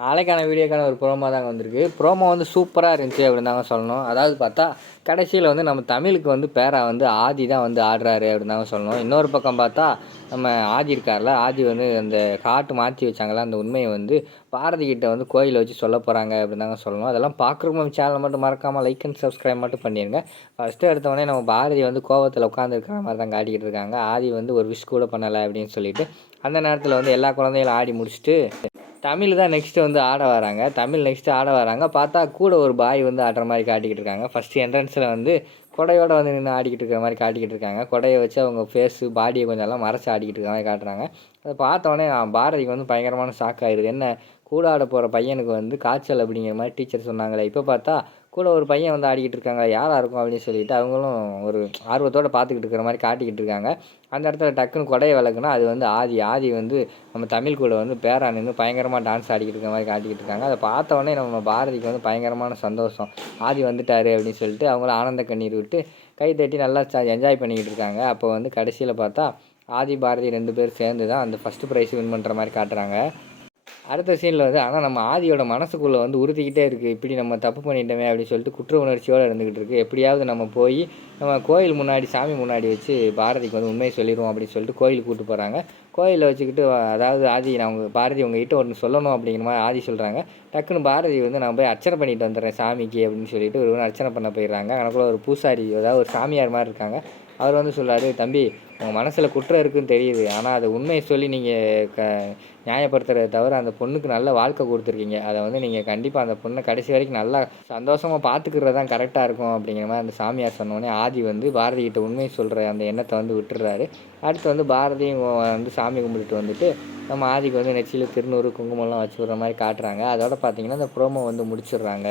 நாளைக்கான வீடியோக்கான ஒரு ப்ரோமோ தாங்க வந்திருக்கு. ப்ரோமோ வந்து சூப்பராக இருந்துச்சு அப்படின்னு தாங்க சொல்லணும். அதாவது பார்த்தா கடைசியில் வந்து நம்ம தமிழுக்கு வந்து பேரா வந்து ஆதி தான் வந்து ஆடுறாரு அப்படின்னு தாங்க சொல்லணும். இன்னொரு பக்கம் பார்த்தா நம்ம ஆதி இருக்கார்ல ஆதி வந்து அந்த காட்டு மாற்றி வச்சாங்களா அந்த உண்மையை வந்து பாரதி கிட்ட வந்து கோயிலை வச்சு சொல்ல போகிறாங்க அப்படின்னு தாங்க சொல்லணும். அதெல்லாம் பார்க்குறவங்க நம்ம சேனலை மட்டும் மறக்காமல் லைக் அண்ட் சப்ஸ்கிரைப் மட்டும் பண்ணிடுங்க ஃபஸ்ட்டு எடுத்தவொடனே நம்ம பாரதி வந்து கோவத்தில் உட்காந்துருக்கிற மாதிரி தான் காட்டிக்கிட்டு இருக்காங்க. ஆதி வந்து ஒரு விஷ் கூட பண்ணலை அப்படின்னு சொல்லிட்டு அந்த நேரத்தில் வந்து எல்லா குழந்தைகளும் ஆடி முடிச்சுட்டு தமிழ் தான் நெக்ஸ்ட்டு வந்து ஆட வராங்க. தமிழ் நெக்ஸ்ட்டு ஆட வராங்க. பார்த்தா கூட ஒரு பாய் வந்து ஆடுற மாதிரி காட்டிக்கிட்டு இருக்காங்க. ஃபஸ்ட்டு என்ட்ரன்ஸில் வந்து கொடையோட வந்து நின்று ஆடிக்கிட்டு இருக்கிற மாதிரி காட்டிக்கிட்டு இருக்காங்க. கொடையை வச்சு அவங்க ஃபேஸு பாடியை கொஞ்சம் எல்லாம் மறைச்சி ஆடிக்கிட்டு இருக்க மாதிரி காட்டுறாங்க. அதை பார்த்தோன்னே பாரதிக்கு வந்து பயங்கரமான ஷாக் ஆயிடுது என்ன? கூட ஆட போகிற பையனுக்கு வந்து காய்ச்சல் அப்படிங்கிற மாதிரி டீச்சர் சொன்னாங்களே. இப்போ பார்த்தா கூட ஒரு பையன் வந்து ஆடிக்கிட்டு இருக்காங்க. யாராக இருக்கும் அப்படின்னு சொல்லிட்டு அவங்களும் ஒரு ஆர்வத்தோடு பார்த்துக்கிட்டு இருக்கிற மாதிரி காட்டிக்கிட்டு இருக்காங்க. அந்த இடத்துல டக்குன்னு கொடையை விளக்குனா அது வந்து ஆதி. ஆதி வந்து நம்ம தமிழ் கூட வந்து பேரா நின்று பயங்கரமாக டான்ஸ் ஆடிக்கிட்டு இருக்க மாதிரி காட்டிக்கிட்டு இருக்காங்க. அதை பார்த்த உடனே நம்ம பாரதிக்கு வந்து பயங்கரமான சந்தோஷம். ஆதி வந்துட்டாரு அப்படின்னு சொல்லிட்டு அவங்களும் ஆனந்த கண்ணீர் விட்டு கை தட்டி நல்லா என்ஜாய் பண்ணிக்கிட்டு இருக்காங்க. அப்போ வந்து கடைசியில் பார்த்தா ஆதி பாரதி ரெண்டு பேர் சேர்ந்து தான் அந்த ஃபஸ்ட்டு ப்ரைஸ் வின் பண்ணுற மாதிரி காட்டுறாங்க. அடுத்த சீனில் வந்து ஆனால் நம்ம ஆதியோட மனசுக்குள்ளே வந்து உறுத்திக்கிட்டே இருக்குது இப்படி நம்ம தப்பு பண்ணிட்டோமே அப்படின்னு சொல்லிட்டு குற்ற உணர்ச்சியோடு இருந்துக்கிட்டு இருக்குது எப்படியாவது நம்ம போய் நம்ம கோயில் முன்னாடி சாமி முன்னாடி வச்சு பாரதிக்கு வந்து உண்மையை சொல்லிடுவோம் அப்படின்னு சொல்லிட்டு கோயிலுக்கு கூப்பிட்டு போகிறாங்க கோயிலில் வச்சுக்கிட்டு அதாவது ஆதி நான் உங்கள் பாரதி உங்ககிட்ட ஒன்று சொல்லணும் அப்படிங்கிற மாதிரி ஆதி சொல்கிறாங்க டக்குன்னு பாரதி வந்து நான் போய் அர்ச்சனை பண்ணிட்டு வந்துடுறேன் சாமிக்கு அப்படின்னு சொல்லிட்டு ஒரு அர்ச்சனை பண்ண போயிடுறாங்க. கணக்குள்ள ஒரு பூசாரி அதாவது ஒரு சாமியார் மாதிரி இருக்காங்க. அவர் வந்து சொல்கிறாரு தம்பி உங்கள் மனசில் குற்றம் இருக்குன்னு தெரியுது. ஆனால் அதை உண்மையை சொல்லி நீங்கள் க நியாயப்படுத்துறத தவிர அந்த பொண்ணுக்கு நல்ல வாழ்க்கை கொடுத்துருக்கீங்க. அதை வந்து நீங்கள் கண்டிப்பாக அந்த பொண்ணை கடைசி வரைக்கும் நல்லா சந்தோஷமாக பார்த்துக்கிறது தான் கரெக்டாக இருக்கும். அப்படிங்கிற மாதிரி அந்த சாமியார் சொன்னோடனே ஆதி வந்து பாரதி கிட்ட உண்மையை சொல்கிற அந்த எண்ணத்தை வந்து விட்டுறாரு. அடுத்து வந்து பாரதியும் வந்து சாமி கும்பிட்டுட்டு வந்துட்டு நம்ம ஆதிக்கு வந்து நெச்சியில் திருநூறு குங்குமம்லாம் வச்சு விட்ற மாதிரி காட்டுறாங்க. அதோட பார்த்தீங்கன்னா அந்த ப்ரோமோ வந்து முடிச்சிடுறாங்க.